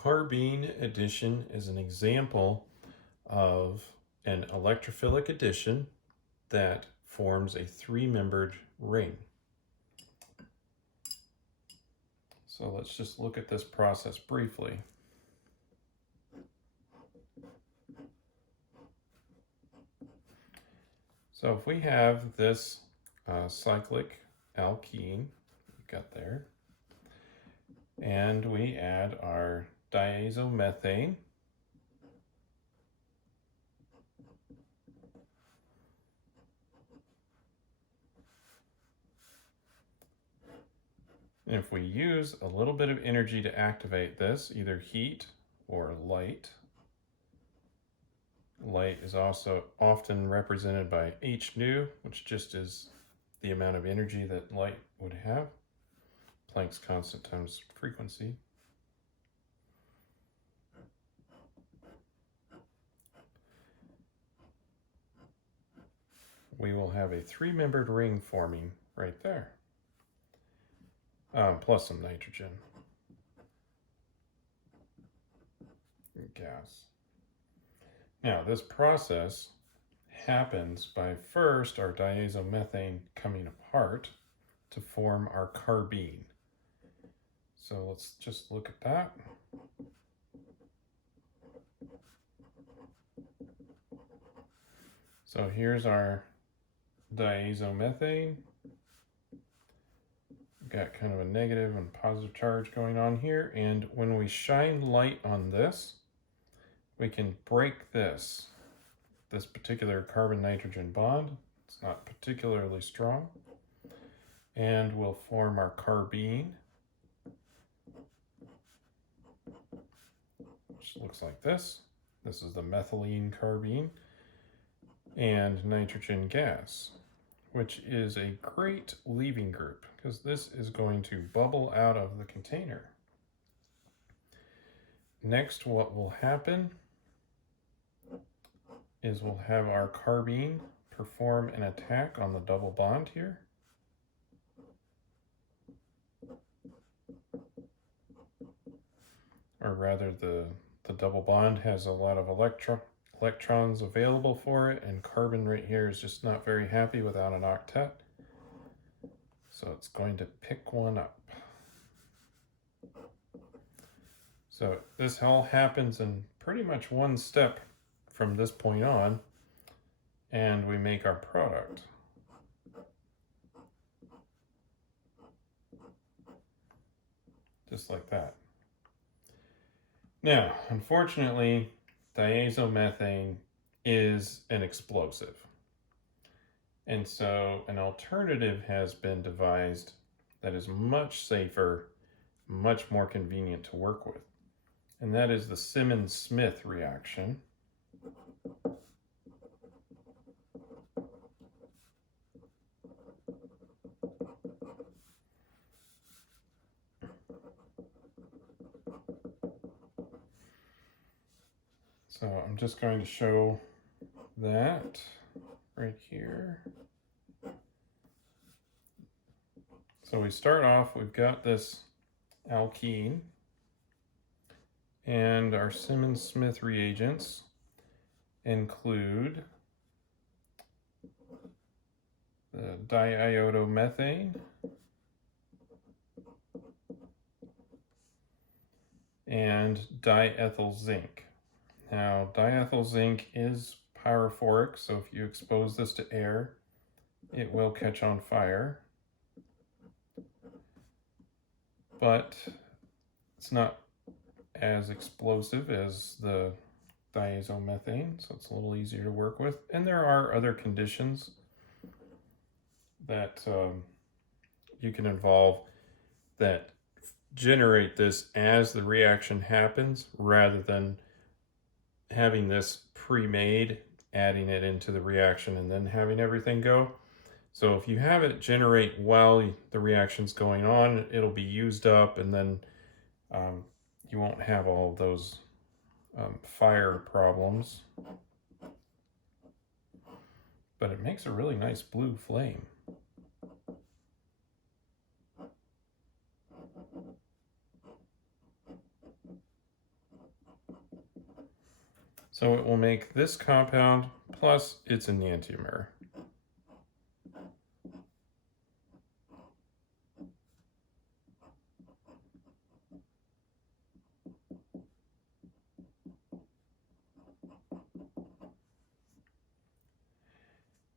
Carbene addition is an example of an electrophilic addition that forms a three-membered ring. So let's just look at this process briefly. So if we have this cyclic alkene, we've got there, and we add our diazomethane, and if we use a little bit of energy to activate this, either heat or light, light is also often represented by H nu, which just is the amount of energy that light would have, Planck's constant times frequency. We will have a three-membered ring forming right there, plus some nitrogen gas. Now, this process happens by first our diazomethane coming apart to form our carbene. So let's just look at that. So here's our diazomethane. We've got kind of a negative and positive charge going on here, and when we shine light on this, we can break this particular carbon-nitrogen bond. It's not particularly strong, and we'll form our carbene, which looks like this. This is the methylene carbene, and nitrogen gas, which is a great leaving group because this is going to bubble out of the container. Next, what will happen is we'll have our carbene perform an attack on the double bond here. Or rather, the double bond has a lot of electrons available for it, and carbon right here is just not very happy without an octet. So it's going to pick one up. So this all happens in pretty much one step from this point on, and we make our product. Just like that. Now, unfortunately, diazomethane is an explosive. And so an alternative has been devised that is much safer, much more convenient to work with. And that is the Simmons-Smith reaction. So I'm just going to show that right here. So we start off, we've got this alkene, and our Simmons-Smith reagents include the diiodomethane and diethyl zinc. Now, diethyl zinc is pyrophoric, so if you expose this to air, it will catch on fire. But it's not as explosive as the diazomethane, so it's a little easier to work with. And there are other conditions that you can involve that generate this as the reaction happens, rather than having this pre-made, adding it into the reaction and then having everything go. So if you have it generate while the reaction's going on, it'll be used up, and then you won't have all those fire problems. But it makes a really nice blue flame. So it will make this compound plus its enantiomer.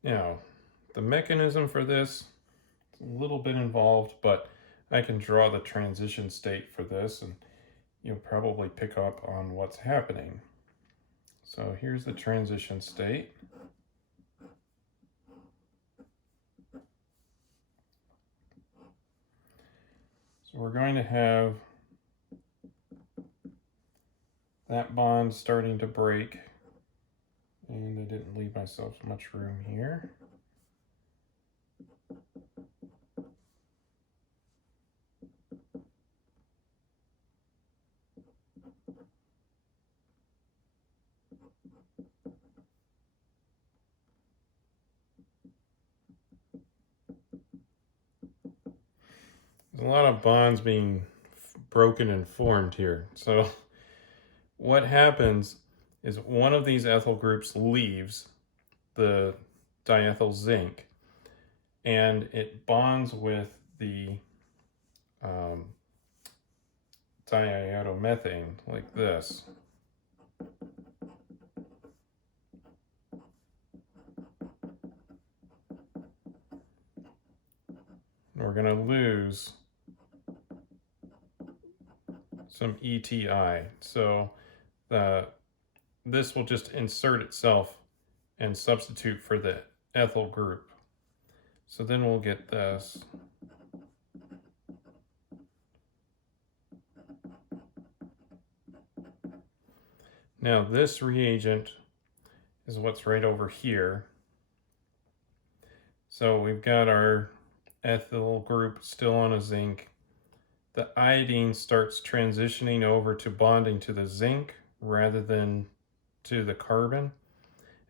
Now, the mechanism for this is a little bit involved, but I can draw the transition state for this and you'll probably pick up on what's happening. So here's the transition state. So we're going to have that bond starting to break. And I didn't leave myself much room here. There's a lot of bonds being broken and formed here. So what happens is one of these ethyl groups leaves the diethyl zinc and it bonds with the diiodomethane like this. And we're going to lose some ETI. So this will just insert itself and substitute for the ethyl group. So then we'll get this. Now this reagent is what's right over here. So we've got our ethyl group still on a zinc. The iodine starts transitioning over to bonding to the zinc rather than to the carbon.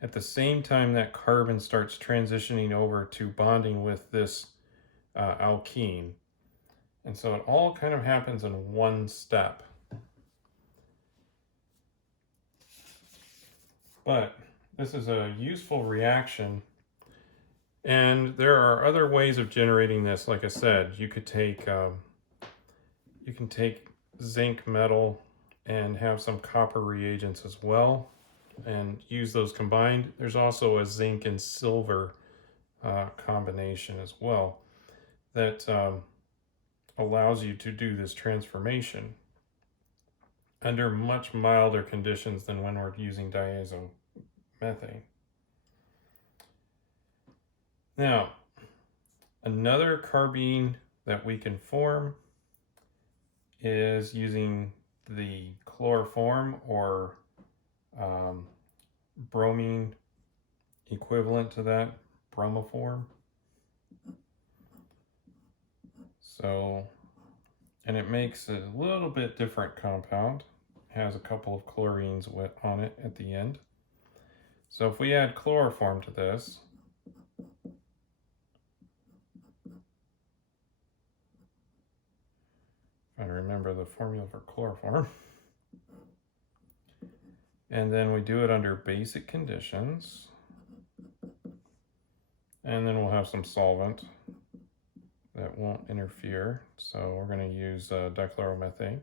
At the same time, that carbon starts transitioning over to bonding with this alkene. And so it all kind of happens in one step. But this is a useful reaction. And there are other ways of generating this. Like I said, you could take you can take zinc metal and have some copper reagents as well and use those combined. There's also a zinc and silver combination as well that allows you to do this transformation under much milder conditions than when we're using diazomethane. Now, another carbene that we can form is using the chloroform or bromine equivalent to that, bromoform. So, and it makes a little bit different compound. It has a couple of chlorines on it at the end. So if we add chloroform to this, I remember the formula for chloroform. And then we do it under basic conditions. And then we'll have some solvent that won't interfere. So we're going to use dichloromethane.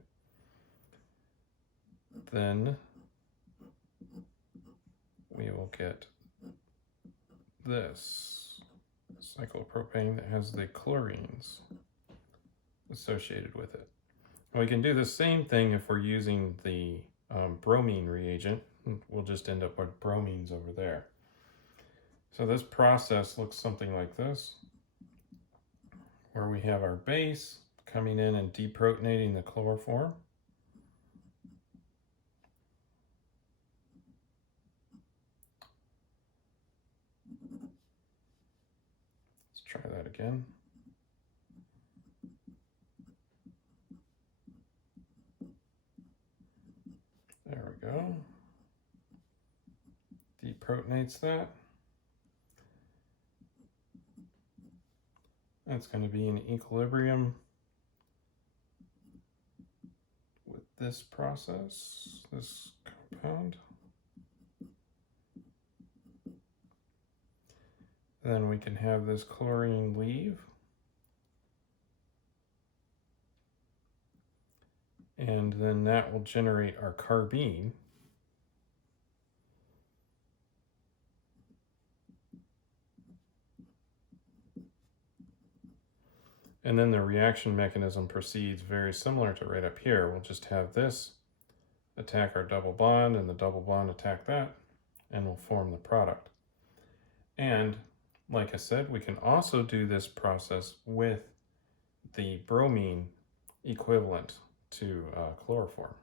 Then we will get this cyclopropane that has the chlorines associated with it. And we can do the same thing if we're using the bromine reagent. We'll just end up with bromines over there. So this process looks something like this, where we have our base coming in and deprotonating the chloroform. Let's try that again. There we go. Deprotonates that. That's going to be in equilibrium with this process, this compound. then we can have this chlorine leave. And then that will generate our carbene. And then the reaction mechanism proceeds very similar to right up here. We'll just have this attack our double bond and the double bond attack that, and we'll form the product. And like I said, we can also do this process with the bromine equivalent to chloroform.